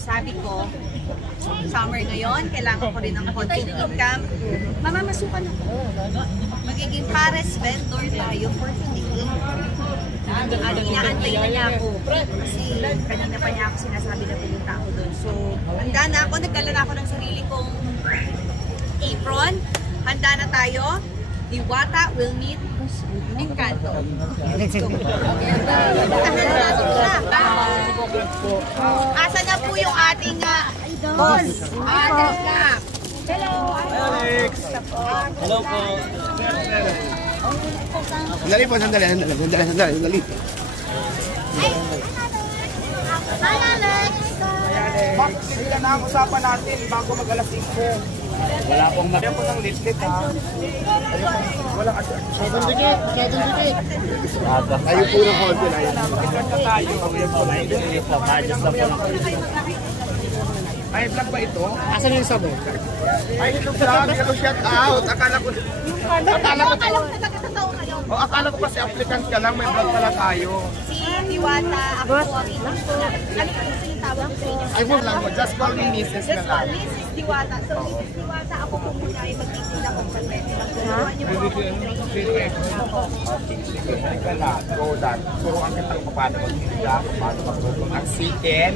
sabi ko, summer ngayon, kailangan ko rin ng konting income. Mamamasukan ako. Magiging pares vendor tayo for today. Inaantay na niya ako. Kasi kanina pa niya ako sinasabi na pumunta ako doon. So, handa na ako. Nagdala na ako ng sarili kong apron. Handa na tayo. Diwata will meet Encanto. Let's go. Asa na po yung ating boss? Alex na. Hello. Alex. Hello po. Sandali po, sandali. Hi, Alex. Bakit sila na ang usapan natin bago mag-alas 5? Wala pong nagyan po ng lit-lit ha. Walang asya. Masyadong dikit. Tayo po ng hotel. Mag-islat na tayo. Ay, vlog ba ito? Asan yung sabay? Ay, ito vlog. Ito shout out. Akala ko akala ko kasi applicant ka lang. May vlog pala tayo. Si Diwata, ako ang ilang po. Ano gusto yung tawag ko sa inyo? Ay, mo lang. Just call me Mrs. na lang. Mrs. Diwata. So, Mrs. Diwata, ako po muna ay magtitinda ko sa pwede lang. Tulungan niyo po ako Okay, sige. Halika na. Go that. Turuan kita kung paano magtinda, kung paano magluto ng siken.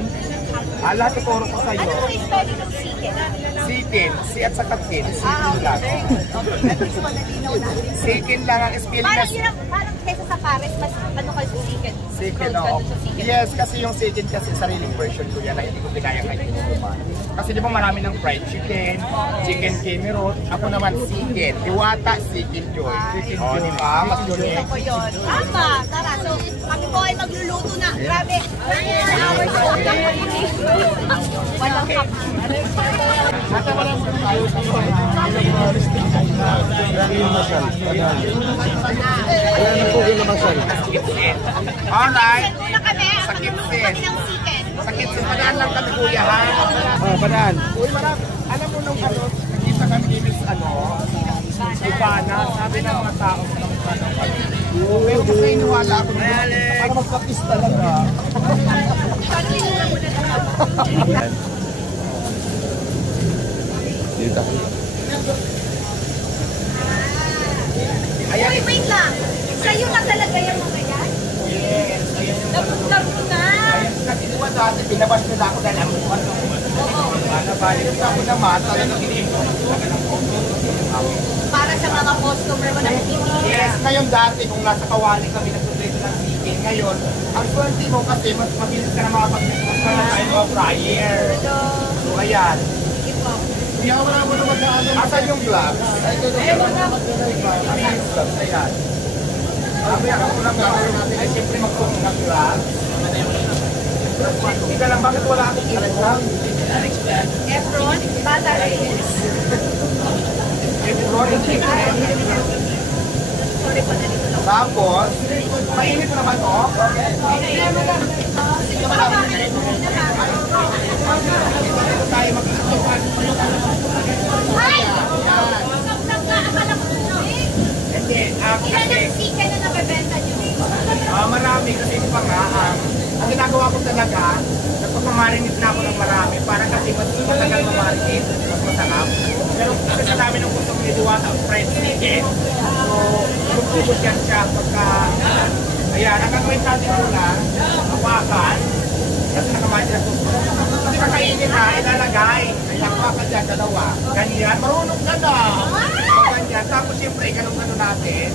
Lahat tuturo ko sa'yo. Ano yung spelling ng siken? Siken. Si at saka kin. Siken lang. Siken lang ang spelling na Parang kaysa sa pares, mas ano kayo sa siken? Siken, oo. Yes, kasi yung siken kasi sariling version ko yan na hindi ko pinaya kahit inuman. Kasi di ba marami ng fried chicken, chicken kemerot, ako naman siken. Diwata, siken joy. O, di ba? Mas unique. Ito po yun. Tama, tara. So, kami po ay magluluto na. Grabe. 1 hour po. Walang kap. Alright. Muna kami. Sa Kitsen. Kami ng siken. Sa Kitsen, padaan lang kami kuya ha. Padaan. Uy, marami. Alam mo nung ano, nakita kami ni Miss Ivana, sabi ng mga tao pero mas nainiwala ako para mag-practice talaga. Dito. Uy, wait lang. Sa'yo na talaga yung mga yan? Yes. Nabutag mo na. Kasi diba dati, pinabas nila ako dahil ang buwan ng nabalik ako naman, talagang iniinom talaga ng Para sa mga customer mo na pipili. yes, ngayon dati, kung nasa Kawali kami nagtutrade ng chicken, ngayon, ang swerte mo kasi mas mabilis ka na makapag-business ka na tayo mga fryer. So, ayan. Hindi ako na muna mag-ano. Asan yung gloves? Asan yung gloves? Ayan. Sabi ako lang gagawin natin ay siyempre magtutok ng gloves. Hindi ka lang, bakit wala akong Efron? Bata Reyes. Efron, Sorry pa na dito lang. tapos, mainit na naman to. Tayo mag-isupan. Ay! Sabsab nga, akala ko tubig. Hindi, Ilan kasi ang siken na nabibenta nyo? marami kasi pa nga, ang ginagawa ko talaga, nagpapamarinate na ako ng marami para kasi mas matagal mamarinate, mas masarap. Pero kasi sa dami ng gusto ni Diwata ang fried chicken, so lubos yan siya pagka, ayan, ang gagawin natin muna, hawakan, kasi nakamahin na gusto. Kasi kakainin na, ilalagay, ay hawakan dyan, dalawa, ganyan, marunong ka na, ganyan, tapos siyempre, ganun-ganun natin,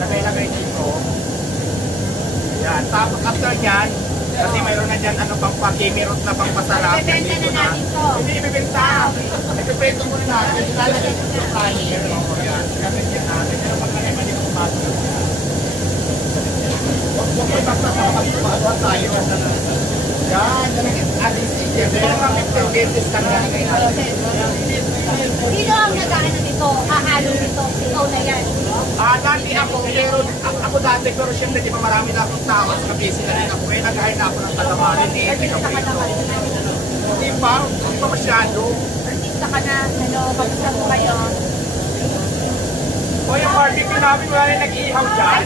lagay-lagay dito. Yan. Tapos after nyan, kasi mayroon na dyan ano pang pakimirot na pang pasarap. Ibibenta na natin to. Hindi ibibenta. Ipipreto muna natin. Ilalagay ko sa flyer. Yan. Gamit yan natin. Pero pag mali ko pumasok. Huwag mo basta sa kapag tayo. Yan. Yan ang ating sige. Pero mga 15 beses ka na natin. Sino ang nag-ano nito? Hahalo nito? Ikaw na yan. Dati ako, pero siyempre di ba marami na akong tao at busy na rin ako. Eh, nag-hire na ako ng kalamarin eh. Di ba? Di ba masyado? Artista ka na. Hello, kamusta mo kayo? O yung barbecue namin, wala na nag-iihaw dyan.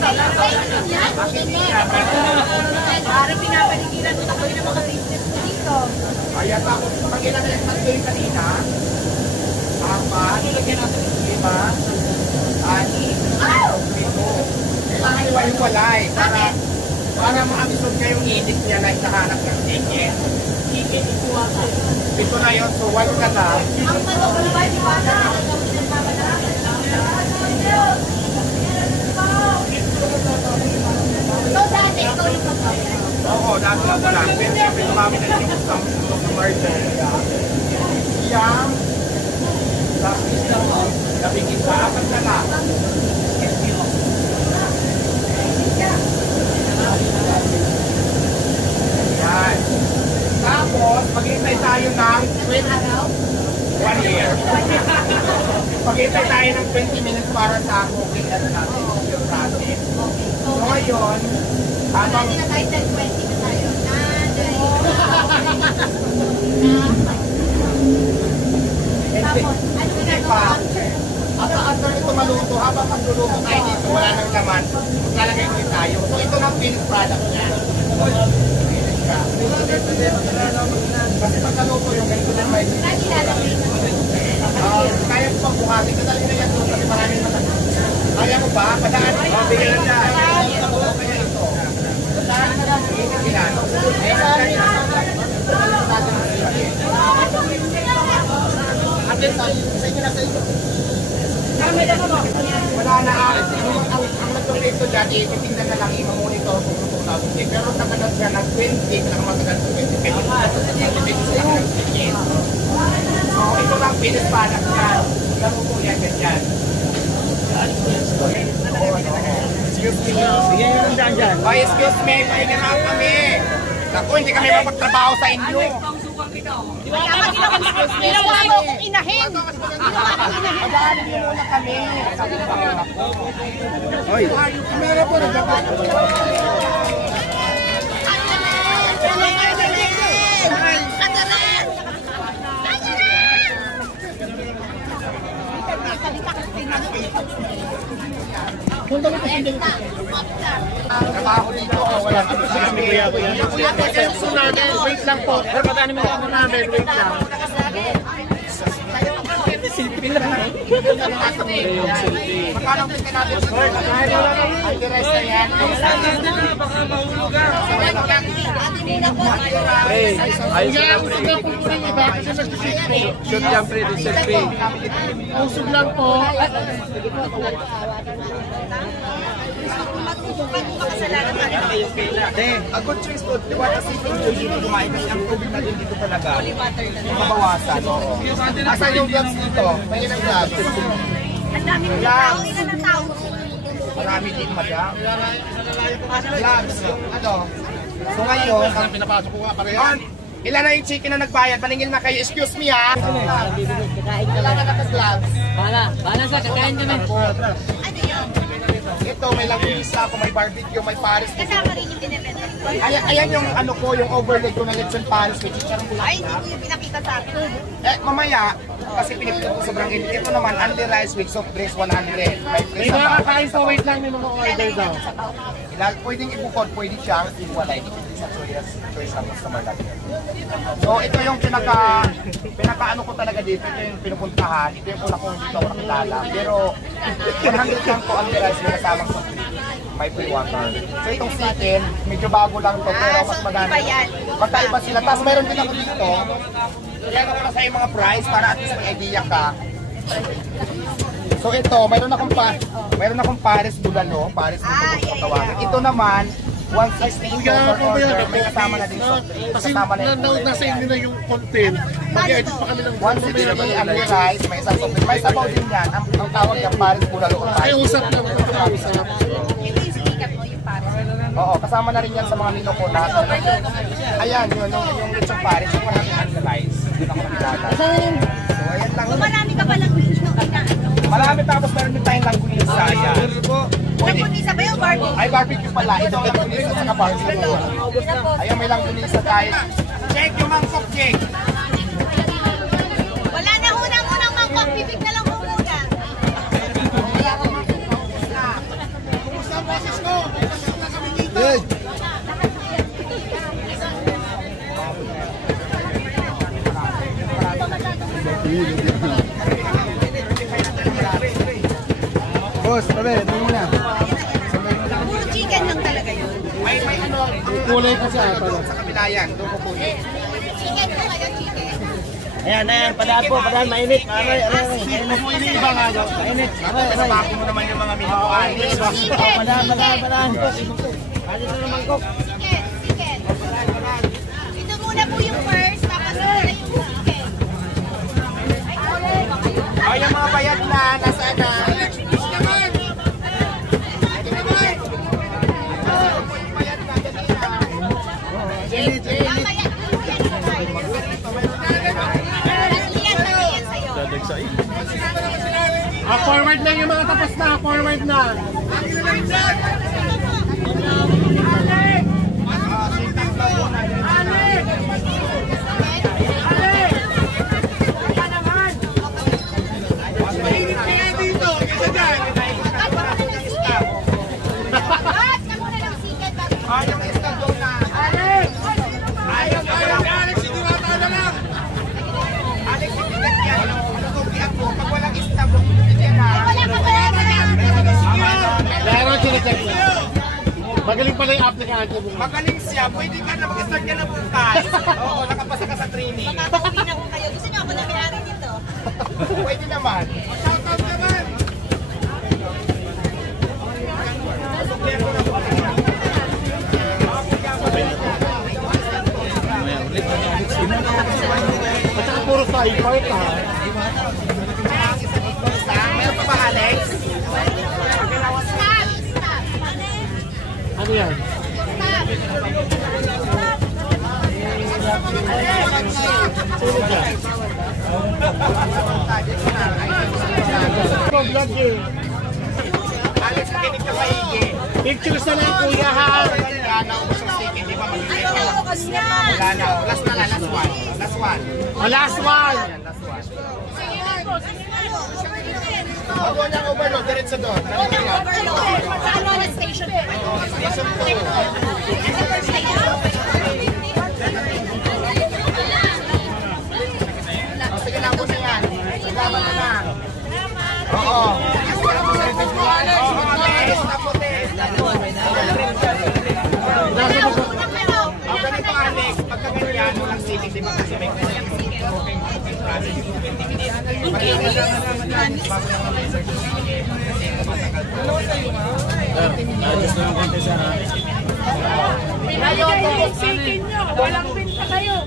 Parang pinapaligiran mo ako ng mga business ko dito. Ayan, tapos pag ilan na yung tatlo yung kanina, 4, 5, 6, 7, kailangan iwa-iwalay para ma-absorb niya yung init niya na hinahanap ng ticket. Ito na yun, so 1 ka na. Oo, dati lang wala. Pero siyempre tumami na yung sa merger. Siyam, labing isa, apat na lang. Yan. Tapos, maghintay tayo ng 1 year. Maghintay tayo ng 20 minutes para sa cooking at natin yung process. So ngayon, habang... Hindi pa. After ito maluto, habang magluluto tayo dito, wala nang laman, maglalagay ko tayo. So ito na finished product niya. Kasi pagkaluto yung ganito na may kaya ko pang buhatin, kadali na yan doon kasi maraming matagal. Kaya mo ba? Padaan? Bigyan na kaya ito. Padaan na lang. Ilan? Atin sa inyo na sa inyo. Wala na ang nagpapito dyan, titignan na lang i-monitor kung tutunan natin. Pero nakagat siya ng 20, nakamatagal sa 20 pesos. So, ito lang finished product niya. Laro po yan ganyan. Excuse me. Sige, yung dyan. Oh, excuse me, pahinga na kami. Naku, hindi kami mapagtrabaho sa inyo. Ginawa mo kung inahin. Madaanin niyo muna kami. Hoy, kamera po rin dapat. Trabaho dito o wala kami kuya. Wait lang po. Pero pagkano mo ako namin, wait lang. Silpin lang. Magkano pwede natin sa work? Ay, the rest na yan. Baka mahulog ka. Ayos na pre. Shoot yan pre, selfie. Usog lang po. A good choice po, di ba kasi kung dito kumain kasi ang tubig na din dito talaga mabawasan. Asa yung gloves dito? May ilang gloves? Ang dami ng tao, ilan ang tao? Marami din madam. Gloves, yung ano. So ngayon, ang pinapasok ko nga pareho. Ilan na yung chicken na nagbayad? Paningin na kayo. Excuse me ha. Kailangan na gloves. Bala sa kakain kami. Ano yun? Ito, may langisa ako, may barbecue, may paris. Kasama rin yung binibenta. Ayan yung ano ko, yung overload ko na lechon paris. May chicharong bulak. Ay, hindi ko yung pinakita sa akin. Mamaya, kasi pinipili ko sobrang init. Ito naman, only rice with soft drinks 100. May Makakain po, wait lang, may mga order daw. Pwedeng ibukod, pwede siyang iwalay. Depende sa choice ng customer natin. So ito yung pinaka ano ko talaga dito, ito yung pinupuntahan. Ito yung una kong dito ako nakilala. Pero 100 lang po ang rice na kasamang soft drinks. May free water. So itong chicken, medyo bago lang to pero mas madami. Magkaiba sila. Tapos meron din ako dito. Yan ako na sa mga price para at least may idea ka. So ito, mayroon akong Paris Bulalo, Paris Bulalo sa tawagan. Ito naman, 160 per order, may kasama na din soft drinks. Kasi Kasama na yung nasa inyo na yung content. Mag-edit pa kami ng 160 ang rice, may isang soft drink. May sabaw din yan. Ang tawag yung Paris Bulalo. Ay, usap lang. Usap. Ito yung sinikat mo, yung para. Oo, kasama na rin yan sa mga menu ko lahat. Ayan, yung lechong Paris, yung 100 ang rice. Yun ako nakilala. So ayan lang. Marami ka palang fish nung inaano. Marami tapos meron din tayong langkunisa. Ayan. Langkunisa ba yung barbecue? Ay, barbecue pala. Ito ang langkunisa sa barbecue. Ayan, may langkunisa tayo. Check yung mangkok, check. Wala na unang mangkok. Bibig na lang muna. Kumusta ang boses ko? Kumusta kami dito? Boss, tabi, ito muna. Puro chicken lang talaga yun. May ano, ang Kulay kasi ata. sa kabila yan. Doon ko po yun. Chicken po kayo, chicken. Ayan, ayan, padaan po, padaan, mainit. Aray, aray, mainit. Iba nga daw. Mainit. Aray, aray. Bago mo naman yung mga minutuan. Padaan, padaan, padaan. Ano na naman ko? Chicken, chicken. Ito muna po yung first, tapos muna yung chicken. Ay, order ba kayo? O, yung mga bayad na, nasaan na? Mamaya, yan sa'yo. Forward lang yung mga tapos na. Forward na. Ba't ka muna ng chicken bago Yung isda doon na. Alex, hindi wata na lang. Alex, hindi ka yan. Tutubi ako. Pag walang isda, bigyan na. Meron sinacheck na. Magaling pala yung aplikante mo. Magaling siya. Pwede ka na mag-start ka na bukas. Oo, nakapasa ka sa training. makakauwi na ko kayo. Gusto niyo ako na may-ari nito? Pwede naman. Shoutout naman. At saka puro sa part ha. Meron pa ba, Alex? Stop! Stop! Ano yan? Sino dyan? Ito vlog eh. Alex, makinig ka maigi. Pictures na lang kuya ha. Wala na ubos ang steak, hindi pa mag-ibig. Ano ang oras niya? Wala na. Last na lang, last one. Last one. Oh, last one. Last one. Huwag mo niyang overload, diretso doon. Unang overload. Sa ano na station? Station 2. Sige lang po na yan. Salamat na lang. Oo. Test na po, test. Ang ganito, Alex, pagka ganyan, walang sitting, di ba? Kasi may kanyang cooking process, 20 minutes.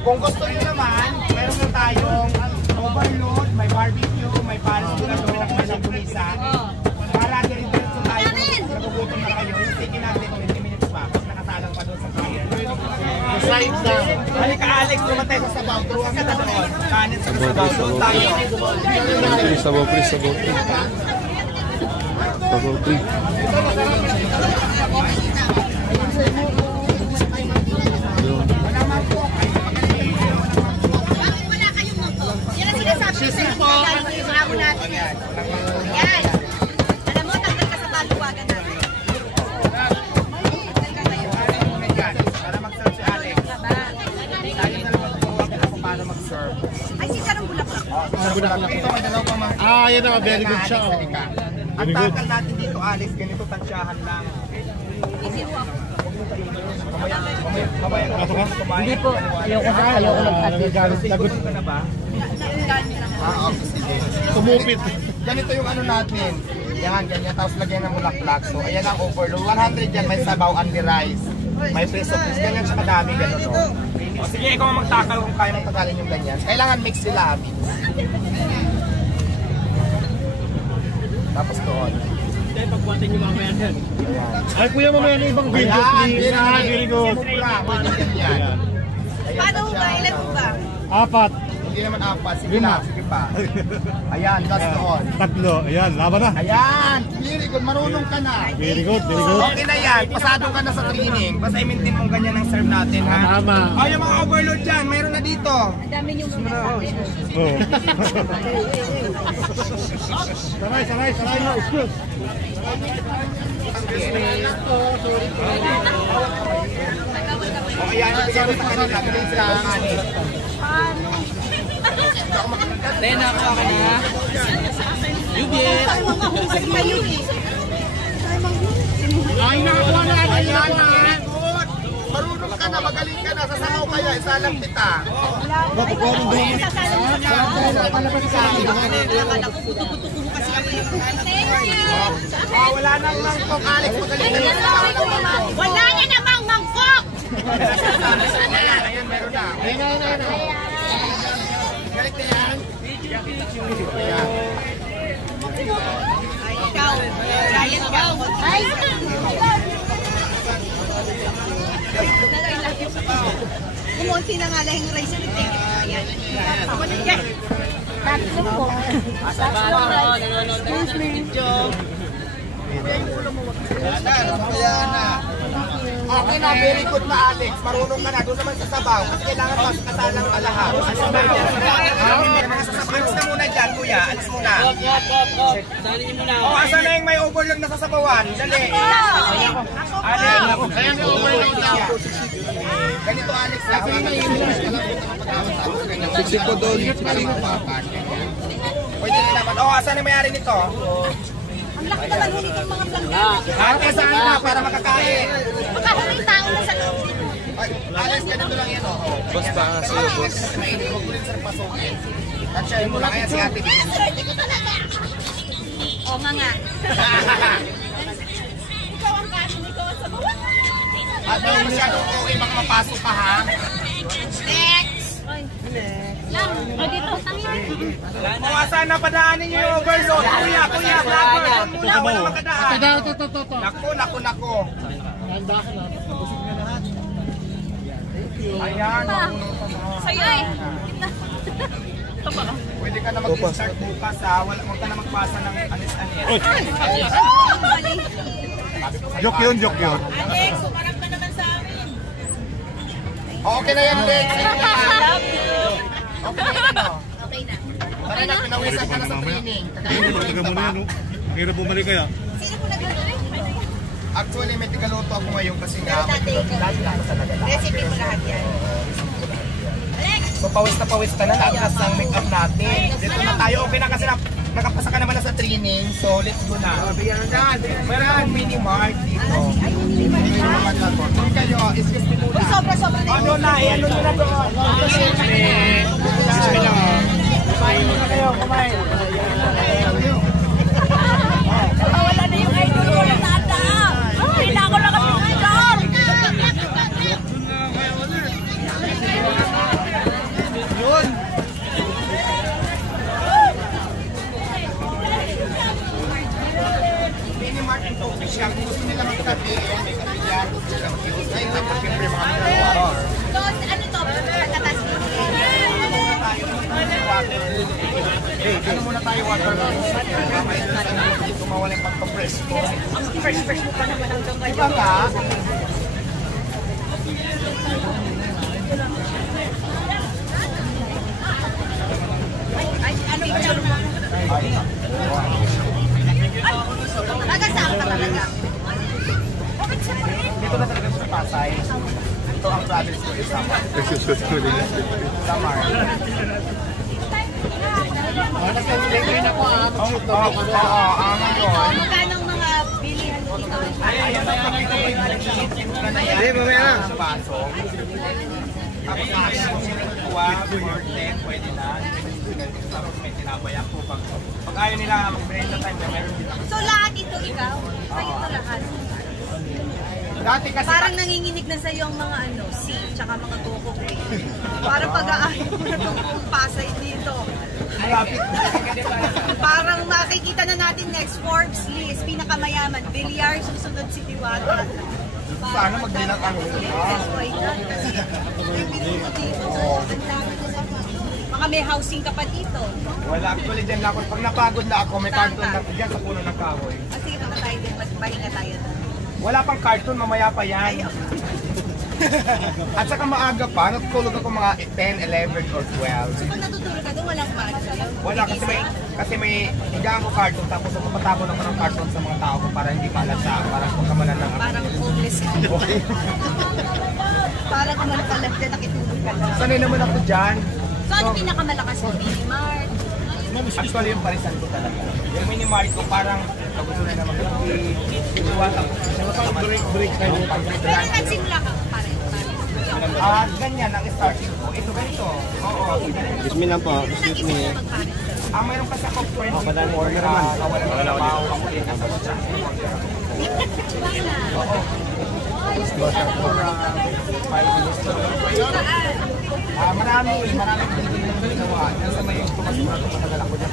Kung gusto nyo naman, meron na tayong overload, may barbecue, may pares bulador, may lapunisa. Para diretso tayo, nagugutom na kayo, yung steak natin 20 minutes pa, nakasalang pa doon sa fire. Side na. Halika Alex, lumatay sa sabaw, turuan ka na doon. Kanin sa sabaw, doon tayo. Sabaw, please, sabaw. Sabaw, please. Bakit wala kayong moto? Yan ang sinasabi ko sa'yo. Galing yung amo natin. Yan. Alam mo, tanggal ka sa baluwagan natin. Tanggal ka kayo. Para mag-serve si Alex. Lagi na naman turuan kita kung paano mag-serve. Ay, si Sarong Bulaklak. Dito may dalaw pa mga... Ah, yan na. Very good siya. Oh. Ang takal natin dito, Alex, ganito tansyahan lang. Hindi po, ayoko Nagagalit. Lagot. ka na ba? Tumupit. Ganito yung ano natin. Yan, ganyan. Tapos lagyan ng bulaklak. So, ayan ang overload. 100 yan, may sabaw and the rice. May preso. Ganyan siya kadami, ganun. O, sige, ikaw ang magtakal kung kaya mong tagalin yung ganyan. Kailangan mix sila, mix. Tapos doon. Ay kuya, mamaya na ibang video please. Ah, very good. Yan. Paano ba? Ilan mo ba? 4. Hindi naman apat. Sige na, sige pa. Ayan, last doon. 3. Ayan, laban na. Ayan, very good. Marunong ka na. Very good, very good. Okay na yan. Pasado ka na sa training. Basta i-maintain mong ganyan ang serve natin, ha? Tama. O, yung mga overload dyan, mayroon na dito. Ang dami niyong mga sabi. Oh. Saray. Excuse. O, ayan, ibigay mo sa kanila. Bigay sila ang anin. Then ako na. Yubit. Ay, nakuha na yan. Marunong ka na, magaling ka na. Sasabaw kaya, isa lang kita. Wala nang mangkok, Alex. Magaling ka na. Wala na namang mangkok! Ayan, meron na. Galing na yan. Ay, ikaw. Ryan, ikaw. Ay! Kumunti na nga lang yung rice na nag-take it. Ayan. Ako na yan. Tatlo po. Tatlo rice. Okay na, very good na, Alex. Marunong ka na. Doon naman sa sabaw. Kasi kailangan kasalang alaha. Alis na muna dyan, kuya. Alis muna. Sali niyo muna. O, asan na yung may overload na sasabawan? Dali. Alex. Ayan yung overload na. Ganito, Alex. Siksik ko doon. Pwede na naman. O, asan yung may-ari nito? Ang laki naman huli ng mga plangga. Ate, saan ka para makakain? Magkakaroon tao na sa loob. Alex, ganito lang yan, o. Basta sa'yo, boss. Mainit mo ulit sa pasukin. Tansyahin mo lang yan si ate. Swerte ko talaga. O nga. Ikaw ang kaso, ikaw ang sabawan. At hindi masyadong okay, baka mapasok ka, ha? Next! Lang, o dito, tangin. Kung asan na padaanin nyo yung overload. Kuya, vlogger. Doon muna, wala makadaan. Ito. Nako. Ayan, marunong ka na. Sa'yo eh. Pwede ka na mag-start bukas, ha? Huwag ka na magpasa ng anis-anis. Joke yun. Alex, sumarap ka naman sa amin. Okay na yan, Lex. Love you. Okay na yan, o. Okay na. Tara na, pinawisan ka na sa training. Kakainin mo ba? Hirap bumalik kaya. Sino po nag-release? Actually, may tigaluto ako ngayon kasi nga, Pero dati, dati lang sa talaga. recipe mo lahat yan. Alex! So, pawis ka na, natas ang make-up natin. Dito na tayo, okay na kasi nakapasa ka naman na sa training. So, let's go na. Meron akong mini-mart dito. Doon kayo, excuse me muna. Sobra-sobra na Ano na, ano nyo na doon? Kumain muna kayo, kumain. wala na yung idol ko na tanda. Hindi ako lang kami idol. Mini-mart ito, official. Kung gusto nila magka-TN, may kapilyan, gusto nila mag-use. Ay, tapos siyempre mga dalawa. So, ano to? Patatas mo. Ano muna tayo, water? Ito mawala yung pagpa-presko. Fresh mo pa naman hanggang ngayon. Iba nga. Ay, ano yung chan mo? Nagasama ka talaga. Bakit siya pa rin? Dito na talaga sa Pasay. Ito ang province ko, Samar. Nagsusot ko din. Samar. Magkano ang mga bilihan mo dito? Ayun ang pakita ko yung nag-iit na yan. Hindi, mamaya. Ang baso. Tapos nakakita ko sila ng tuwa, or 10, pwede na. Tapos may tinabayak po. Pag ayaw nila mag-brain na time, meron din ako. So, lahat ito ikaw? Sa'yo ito lahat? Dati kasi Parang nanginginig na sa'yo ang mga ano, sea, tsaka mga Goku Grade. Parang pag-aayon mo na itong buong Pasay dito. malapit. Parang makikita na natin next Forbes list, pinakamayaman, Villar, susunod si Diwata. Sana magbilang ang Why not? Kasi may bilhin mo dito. Ang dami ko sa mga may housing ka pa dito. Wala, actually dyan lang ako. Pag napagod na ako, may cartoon na dyan sa puno ng kahoy. Kasi ito na tayo din, magpahinga tayo. Wala pang cartoon, mamaya pa yan. At saka maaga pa, natutulog ako mga 10, 11 or 12. So kung natutulog ka doon, walang match. Wala kasi may higaan ko cartoon tapos patapon ako ng cartoon sa mga tao ko para hindi malasa, para pagkamalan ng Parang homeless ka. Parang naman pala dyan, nakitulog ka lang. Sanay naman ako dyan. So, ano pinakamalakas yung Minimart? Actually, yung parisan ko talaga. Yung Minimart ko parang gusto na naman Diwata ko. Break tayo. Pero nagsimula ka pare. Ganyan ang starting ko. Ito ganito. Oo. Excuse me lang po. Excuse me. Mayroon kasi ako 24 wala na trabaho ako din. Oo. Marami pinigil ng ginawa. Yan sa may tumas-tumas matagal ako dyan.